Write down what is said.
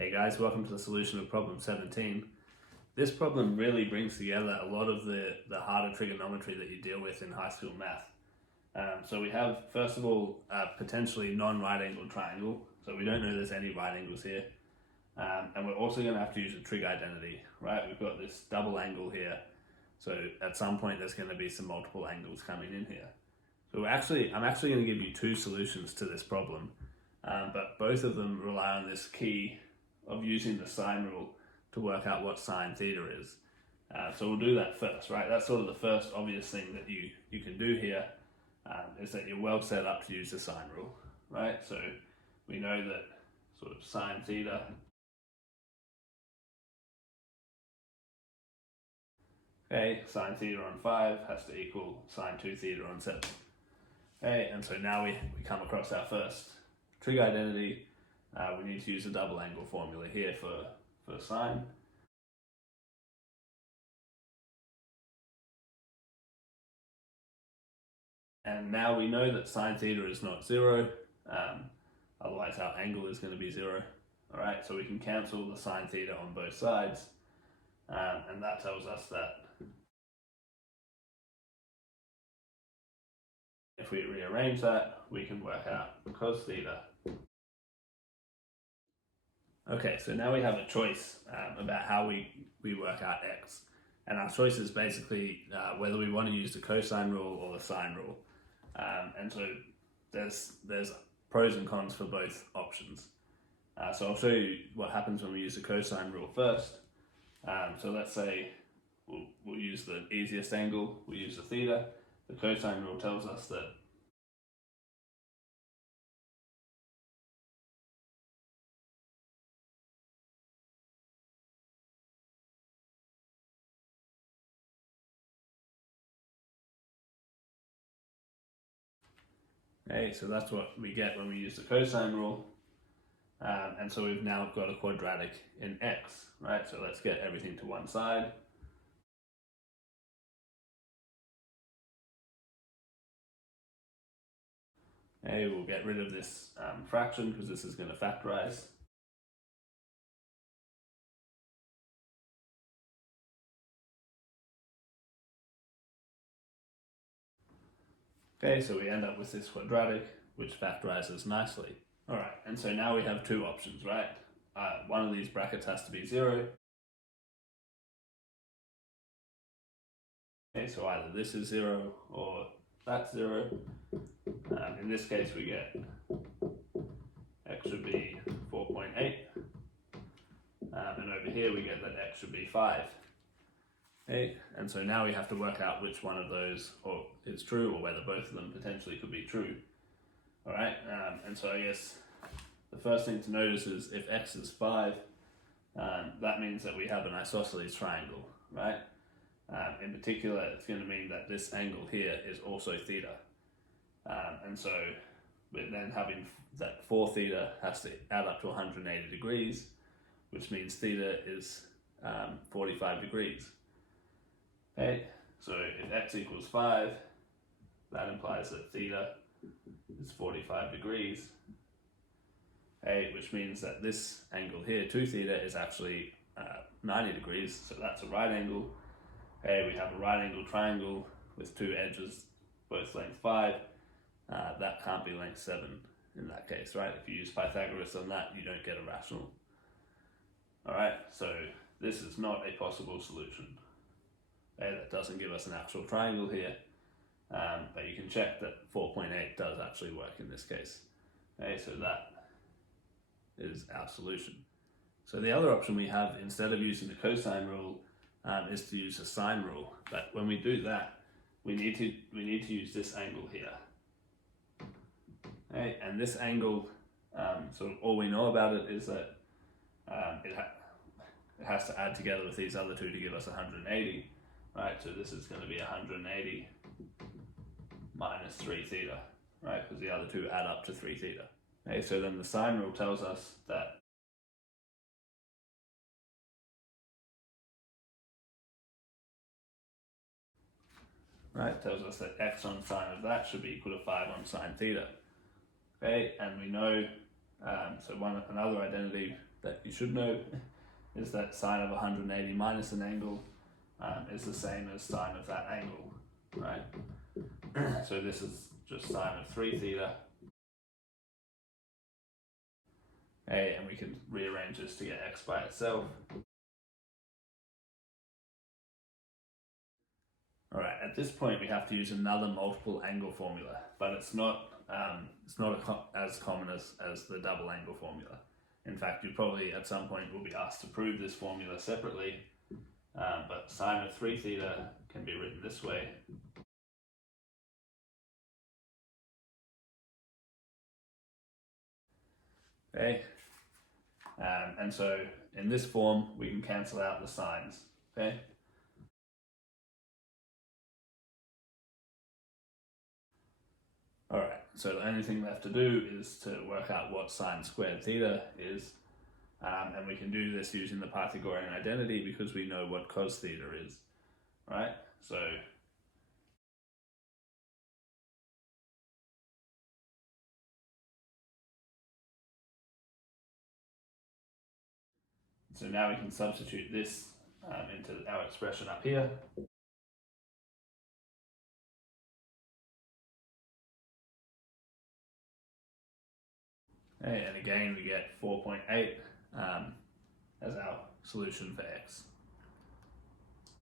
Hey guys, welcome to the solution of problem 17. This problem really brings together a lot of the harder trigonometry that you deal with in high school math. So we have, first of all, a potentially non-right angled triangle. So we don't know there's any right angles here. And we're also going to have to use a trig identity, right? We've got this double angle here. So at some point there's going to be some multiple angles coming in here. So I'm actually going to give you two solutions to this problem, but both of them rely on this key of using the sine rule to work out what sine theta is. So we'll do that first, right? That's sort of the first obvious thing that you can do here, is that you're well set up to use the sine rule, right? So we know that sort of sine theta sine theta on 5 has to equal sine 2 theta on 7. Okay, and so now we come across our first trig identity. We need to use a double angle formula here for sine. And now we know that sine theta is not 0, otherwise our angle is going to be 0. Alright, so we can cancel the sine theta on both sides, and that tells us that if we rearrange that, we can work out cos theta. Okay, so now we have a choice about how we work out x. And our choice is basically whether we want to use the cosine rule or the sine rule. And so there's pros and cons for both options. So I'll show you what happens when we use the cosine rule first. So let's say we'll use the easiest angle, we'll use the theta. The cosine rule tells us that so that's what we get when we use the cosine rule. And so we've now got a quadratic in x, right? So let's get everything to one side. We'll get rid of this fraction because this is going to factorize. Okay, so we end up with this quadratic, which factorizes nicely. All right, and so now we have two options, right? One of these brackets has to be 0. Okay, so either this is 0 or that's 0. In this case, we get x should be 4.8. And over here, we get that x should be 5. Okay, and so now we have to work out which one of those is true, or whether both of them potentially could be true. All right, and so I guess the first thing to notice is if x is 5, that means that we have an isosceles triangle, right? In particular, it's going to mean that this angle here is also theta. And so we're then having that 4 theta has to add up to 180 degrees, which means theta is 45 degrees. Okay, so if x equals 5, that implies that theta is 45 degrees. Okay, which means that this angle here, 2 theta, is actually 90 degrees, so that's a right angle. Okay, we have a right angle triangle with two edges, both length 5. That can't be length 7 in that case, right? If you use Pythagoras on that, you don't get a rational. Alright, so this is not a possible solution. Okay, that doesn't give us an actual triangle here, but you can check that 4.8 does actually work in this case. Okay, so that is our solution. So the other option we have, instead of using the cosine rule, is to use the sine rule. But when we do that, we need to use this angle here. Okay, and this angle, so all we know about it is that it has to add together with these other two to give us 180. Right, so this is going to be 180 minus 3 theta, right, because the other two add up to 3 theta. Okay, so then the sine rule tells us that tells us that x on sine of that should be equal to 5 on sine theta. Okay, and we know, so another identity that you should know is that sine of 180 minus an angle is the same as sine of that angle, right? So this is just sine of 3 theta. Okay, and we can rearrange this to get x by itself. Alright, at this point we have to use another multiple angle formula, but it's not as common as the double angle formula. In fact, you probably at some point will be asked to prove this formula separately, but sine of 3 theta can be written this way. Okay, and so in this form we can cancel out the sines. Okay. Alright, so the only thing left to do is to work out what sine squared theta is, and we can do this using the Pythagorean identity because we know what cos theta is, right? So now we can substitute this into our expression up here. Okay, and again we get 4.8 as our solution for x.